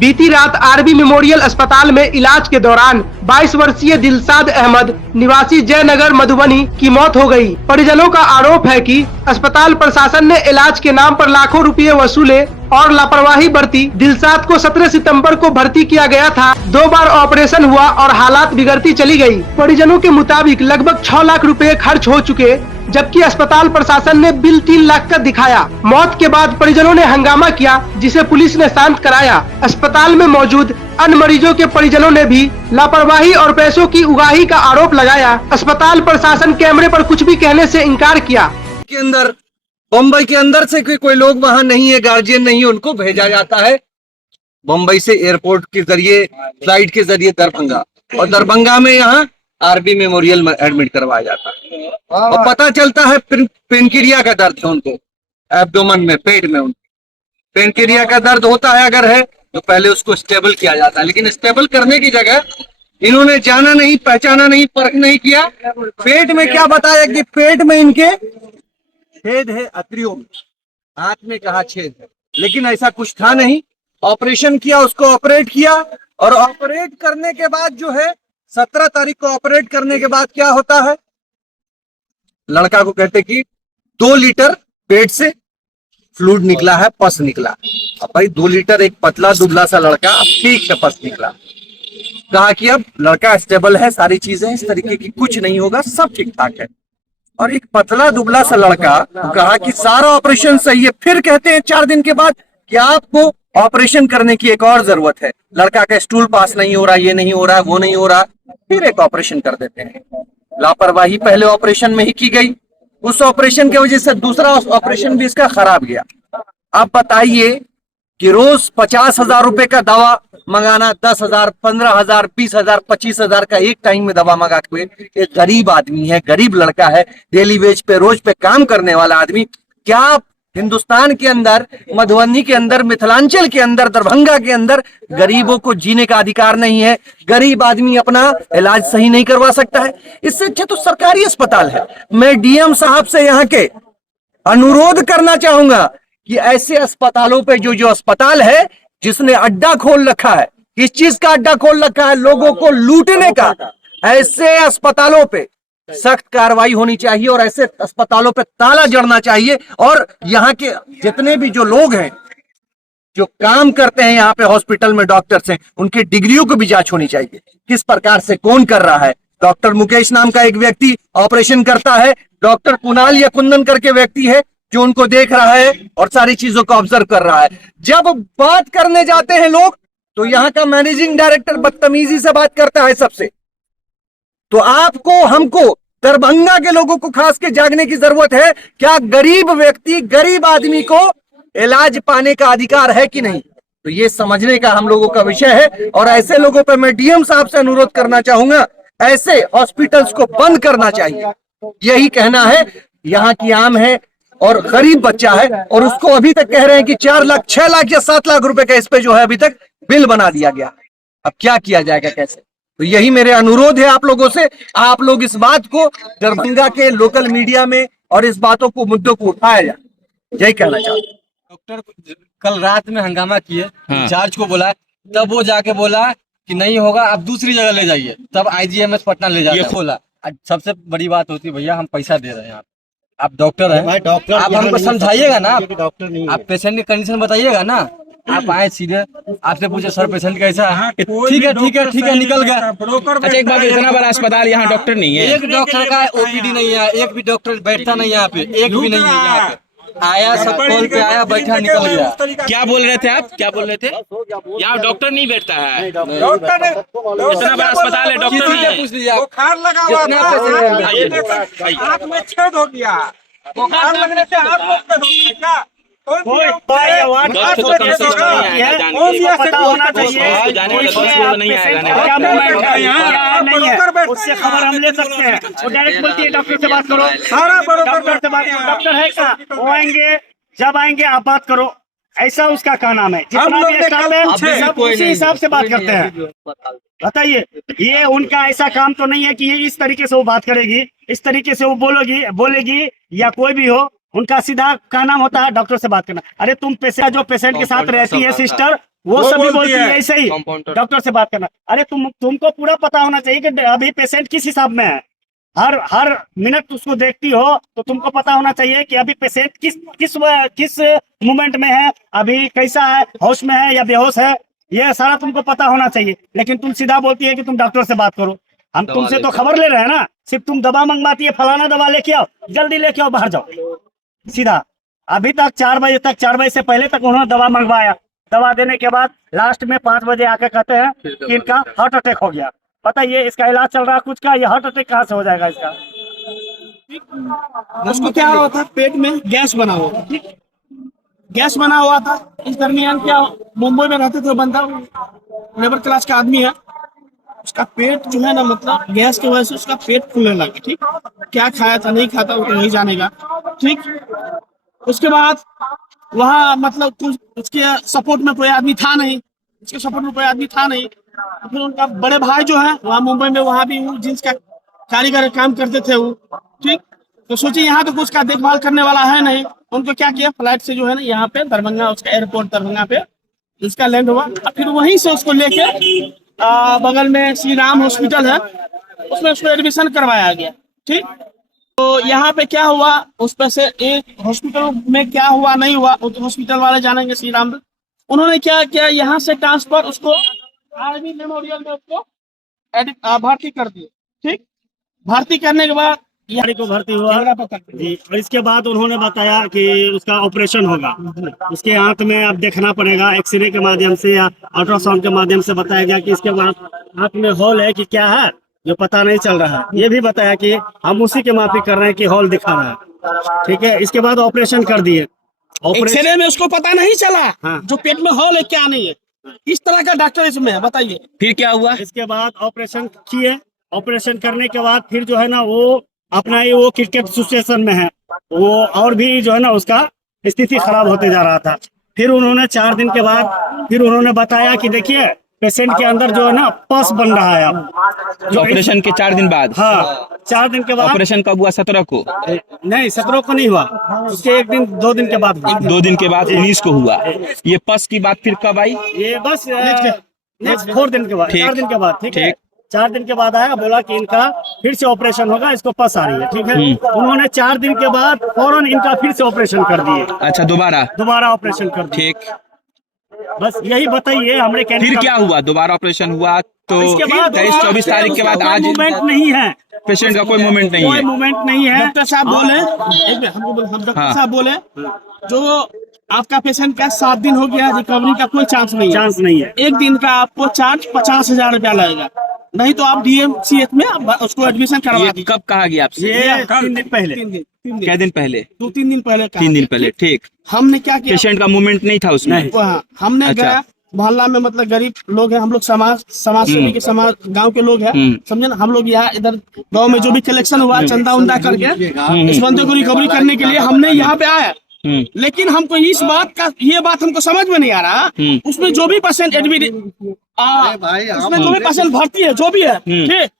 बीती रात RB memorial अस्पताल में इलाज के दौरान 22 वर्षीय दिलशाद अहमद निवासी जयनगर मधुबनी की मौत हो गई। परिजनों का आरोप है कि अस्पताल प्रशासन ने इलाज के नाम पर लाखों रुपए वसूले और लापरवाही बरती। दिलशाद को 17 सितंबर को भर्ती किया गया था। 2 बार ऑपरेशन हुआ और हालात बिगड़ती चली गई। परिजनों के मुताबिक लगभग 6 लाख रुपए खर्च हो चुके, जबकि अस्पताल प्रशासन ने बिल 3 लाख का दिखाया। मौत के बाद परिजनों ने हंगामा किया, जिसे पुलिस ने शांत कराया। अस्पताल में मौजूद अन्य मरीजों के परिजनों ने भी लापरवाही और पैसों की उगाही का आरोप लगाया। अस्पताल प्रशासन कैमरे पर कुछ भी कहने से इनकार किया। के अंदर बम्बई के अंदर से कोई लोग वहां नहीं है, गार्जियन नहीं है, उनको भेजा जाता है बम्बई से एयरपोर्ट के जरिए, फ्लाइट के जरिए दरभंगा, और दरभंगा में यहाँ आरबी मेमोरियल में एडमिट करवाया जाता है। और पता चलता है पेनक्रिया का दर्द है उनको, एब्डोमेन में, पेट में उनको पेनक्रिया का दर्द होता है। अगर है तो पहले उसको स्टेबल किया जाता है, लेकिन स्टेबल करने की जगह इन्होंने जाना नहीं, पहचाना नहीं, परख नहीं किया। पेट में क्या बताया कि पेट में इनके छेद है, अतरियों में, हाथ में कहा छेद है, लेकिन ऐसा कुछ था नहीं। ऑपरेशन किया, उसको ऑपरेट किया, और ऑपरेट करने के बाद जो है 17 तारीख को ऑपरेट करने के बाद क्या होता है, लड़का को कहते कि 2 लीटर पेट से फ्लूइड निकला है, पस निकला। अब भाई 2 लीटर, एक पतला दुबला सा लड़का, अब ठीक से पस निकला। कहा कि अब लड़का स्टेबल है, सारी चीजें इस तरीके की कुछ नहीं होगा, सब ठीक ठाक है। और एक पतला दुबला सा लड़का कहा कि सारा ऑपरेशन सही है। फिर कहते हैं 4 दिन के बाद कि आपको ऑपरेशन करने की एक और जरूरत है, लड़का का स्टूल पास नहीं हो रहा, ये नहीं हो रहा, वो नहीं हो रहा, फिर एक ऑपरेशन कर देते हैं। लापरवाही पहले ऑपरेशन में ही की गई, उस ऑपरेशन की वजह से दूसरा ऑपरेशन भी इसका खराब गया। अब बताइए कि रोज 50,000 रुपए का दवा मंगाना, 10,000, 15,000, 20,000, 25,000 का एक टाइम में दवा मंगा के, एक गरीब आदमी है, गरीब लड़का है, डेली वेज पे, रोज पे काम करने वाला आदमी, क्या हिंदुस्तान के अंदर, मधुबनी के अंदर, मिथिलांचल के अंदर, दरभंगा के अंदर गरीबों को जीने का अधिकार नहीं है? गरीब आदमी अपना इलाज सही नहीं करवा सकता है? इससे अच्छा तो सरकारी अस्पताल है। मैं डीएम साहब से यहाँ के अनुरोध करना चाहूंगा कि ऐसे अस्पतालों पे, जो अस्पताल है जिसने अड्डा खोल रखा है, किस चीज का अड्डा खोल रखा है, लोगों को लूटने का, ऐसे अस्पतालों पे सख्त कार्रवाई होनी चाहिए और ऐसे अस्पतालों पे ताला जड़ना चाहिए। और यहाँ के जितने भी जो लोग हैं जो काम करते हैं यहाँ पे हॉस्पिटल में, डॉक्टर्स हैं, उनकी डिग्रियों को भी जांच होनी चाहिए, किस प्रकार से कौन कर रहा है। डॉक्टर मुकेश नाम का एक व्यक्ति ऑपरेशन करता है, डॉक्टर कुणाल या कुंदन करके व्यक्ति है जो उनको देख रहा है और सारी चीजों को ऑब्जर्व कर रहा है। जब बात करने जाते हैं लोग तो यहाँ का मैनेजिंग डायरेक्टर बदतमीजी से बात करता है सबसे। तो आपको, हमको, दरभंगा के लोगों को खास के जागने की जरूरत है। क्या गरीब व्यक्ति, गरीब आदमी को इलाज पाने का अधिकार है कि नहीं? तो ये समझने का हम लोगों का विषय है। और ऐसे लोगों पर मैं डीएम साहब से अनुरोध करना चाहूंगा, ऐसे हॉस्पिटल्स को बंद करना चाहिए। यही कहना है। यहाँ की आम है और गरीब बच्चा है, और उसको अभी तक कह रहे हैं कि 4 लाख, 6 लाख या 7 लाख रुपए का इस पे जो है अभी तक बिल बना दिया गया। अब क्या किया जाएगा, कैसे? तो यही मेरे अनुरोध है आप लोगों से। आप लोग इस बात को दरभंगा के लोकल मीडिया में और इस बातों को, मुद्दों को उठाया जाए। यही कहना चाहता हूँ। डॉक्टर कल रात में हंगामा किए, इंचार्ज को बोला, तब वो जाके बोला कि नहीं होगा, आप दूसरी जगह ले जाइए। तब आईजीएमएस पटना ले जाके खोला। सबसे बड़ी बात होती है, भैया हम पैसा दे रहे हैं, आप डॉक्टर हैं, आप हमको समझाइएगा ना, आप पेशेंट की कंडीशन बताइएगा ना। आप आए सीधे, आपसे पूछे सर पेशेंट कैसा है, ठीक है ठीक है ठीक है, निकल गया। अच्छा एक बात, इतना बड़ा अस्पताल, यहाँ डॉक्टर नहीं है, एक डॉक्टर का ओपीडी नहीं है, एक भी डॉक्टर बैठता नहीं है यहाँ पे, एक भी नहीं है यहाँ पे। आया, सब कॉल पे आया, बैठा, निकल गया। क्या बोल रहे थे आप, क्या बोल रहे थे? यहाँ डॉक्टर नहीं बैठता है, डॉक्टर इतना बड़ा अस्पताल है, डॉक्टर नहीं है। पूछ लीजिए, बुखार लगा हुआ था, आँख में छेद हो गया, बुखार लगने से आँख में छेद हो गया क्या? उससे खबर हम ले सकते हैं। वो डायरेक्ट बोलती है डॉक्टर से बात करो, सारा डॉक्टर से बात करो, डॉक्टर है क्या, वो आएंगे, जब आएंगे आप बात करो, ऐसा उसका क्या नाम है। जितना भी स्टाफ है सब उसी हिसाब से बात करते हैं। बताइए, ये उनका ऐसा काम तो नहीं है कि ये इस तरीके से वो बात करेगी, इस तरीके से वो बोलेगी या कोई भी हो। उनका सीधा क्या नाम होता है, डॉक्टर से बात करना। अरे तुम जो पेशेंट के साथ रहती है सिस्टर, वो सभी बोलती है ऐसे ही डॉक्टर से बात करना। अरे तुमको पूरा पता होना चाहिए कि अभी पेशेंट किस हिसाब में है। हर मिनट उसको देखती हो तो तुमको पता होना चाहिए कि अभी पेशेंट किस मोमेंट में है, अभी कैसा है, होश में है या बेहोश है, ये सारा तुमको पता होना चाहिए। लेकिन तुम सीधा बोलती है कि तुम डॉक्टर से बात करो। हम तुमसे तो खबर ले रहे हैं ना, सिर्फ तुम दवा मंगवाती है, फलाना दवा लेके आओ, जल्दी लेके आओ, बाहर जाओ सीधा। अभी तक 4 बजे से पहले तक उन्होंने दवा मंगवाया। दवा देने के बाद लास्ट में 5 बजे आकर कहते हैं कि इनका हार्ट अटैक हो गया। बताइए इसका इलाज चल रहा है कुछ का, ये हार्ट अटैक कहाँ से हो जाएगा इसका? उसको क्या हुआ था, पेट में गैस बना हुआ था, ठीक, गैस बना हुआ था। इस दरमियान क्या, मुंबई में रहते थे बंदा, लेबर क्लास का आदमी है, उसका पेट जो है ना, मतलब गैस की वजह से उसका पेट फूलने लगा। ठीक, क्या खाया था नहीं खाता वो तो नहीं जानेगा। ठीक, उसके बाद वहाँ मतलब कुछ उसके सपोर्ट में कोई आदमी था नहीं, उसके सपोर्ट में कोई आदमी था नहीं। फिर उनका बड़े भाई जो है वहाँ मुंबई में, वहाँ भी वो जींस का कारीगर काम करते थे वो। ठीक, तो सोचिए यहाँ तो कुछ का देखभाल करने वाला है नहीं। उनको क्या किया, फ्लाइट से जो है ना यहाँ पे दरभंगा, उसका एयरपोर्ट दरभंगा पे उसका लैंड हुआ। फिर वहीं से उसको लेके बगल में श्री राम हॉस्पिटल है, उसमें उसको एडमिशन करवाया गया। ठीक, तो यहाँ पे क्या हुआ, उस पर से एक हॉस्पिटल में क्या हुआ नहीं हुआ वो तो हॉस्पिटल वाले जानेंगे, श्री राम। उन्होंने क्या किया, यहाँ से ट्रांसफर उसको आर्मी मेमोरियल में उसको भर्ती कर दिए। ठीक, भर्ती करने के बाद गाड़ी को भर्ती हुआ जी, और इसके बाद उन्होंने बताया कि उसका ऑपरेशन होगा। उसके हाथ में अब देखना पड़ेगा, एक्सरे के माध्यम से या अल्ट्रासाउंड के माध्यम से बताया गया कि इसके बाद हाथ में हॉल है कि क्या है जो पता नहीं चल रहा है। ये भी बताया कि हम उसी के माफी कर रहे हैं कि हॉल दिखा रहा है। ठीक है, इसके बाद ऑपरेशन कर दिए। एक्सरे में उसको पता नहीं चला हाँ। जो पेट में हॉल है क्या नहीं है, इस तरह का डॉक्टर इसमें है। बताइए फिर क्या हुआ? इसके बाद ऑपरेशन किए। ऑपरेशन करने के बाद फिर जो है ना वो अपना ही वो क्रिटिकल सिचुएशन में है, वो और भी जो है ना उसका स्थिति खराब होते जा रहा था। फिर उन्होंने 4 दिन के बाद फिर उन्होंने बताया कि देखिए पेशेंट के अंदर जो है ना पस बन रहा है अब। ऑपरेशन के 4 दिन बाद? हाँ, 4 दिन के बाद। ऑपरेशन कब हुआ? 17 को? नहीं, 17 को नहीं हुआ, उसके 1 दिन 2 दिन के बाद हुआ। 2 दिन के बाद 19 को हुआ। ये पस की बात फिर कब आई? ये बस नेक्स्ट 4 दिन के बाद, 4 दिन के बाद। ठीक है, 4 दिन के बाद आया, बोला कि इनका फिर से ऑपरेशन होगा, इसको पस आ रही है। ठीक है, उन्होंने 4 दिन के बाद फौरन इनका फिर से ऑपरेशन कर दिए। अच्छा, दोबारा ऑपरेशन कर दिए। ठीक, बस यही बताइए हमने। फिर क्या हुआ? दोबारा ऑपरेशन हुआ तो इसके बाद 23-24 तारीख के बाद आज मूवमेंट नहीं है, पेशेंट का कोई मूवमेंट नहीं कोई है। मूवमेंट नहीं है। डॉक्टर साहब बोले, एक मिनट हमको बोले, हम डॉक्टर हाँ। साहब बोले जो आपका पेशेंट का 7 दिन हो गया, रिकवरी का कोई चांस नहीं है। 1 दिन का आपको चार्ज 50,000 रुपया लगेगा, नहीं तो आप DMCH में उसको एडमिशन करवा ये दीजिए। कब कहा गया आपसे? ये 3 दिन पहले। 3 दिन पहले? 2-3 दिन पहले कहा। 3 दिन पहले। ठीक, हमने क्या किया, पेशेंट का मूवमेंट नहीं था उसमें? वहाँ हमने अच्छा। गया मोहल्ला में, मतलब गरीब लोग हैं हम लोग, समाज सेवी के समाज गांव के लोग हैं, समझे ना। हम लोग यहाँ इधर गांव में जो भी कलेक्शन हुआ चंदा उंदा करके इस बंदे को रिकवरी करने के लिए हमने यहाँ पे आया। लेकिन हमको इस बात का, ये बात हमको समझ में नहीं आ रहा, उसमें जो भी पेशेंट एडमिट, उसमें जो भी पेशेंट भर्ती है, जो भी है, ठीक।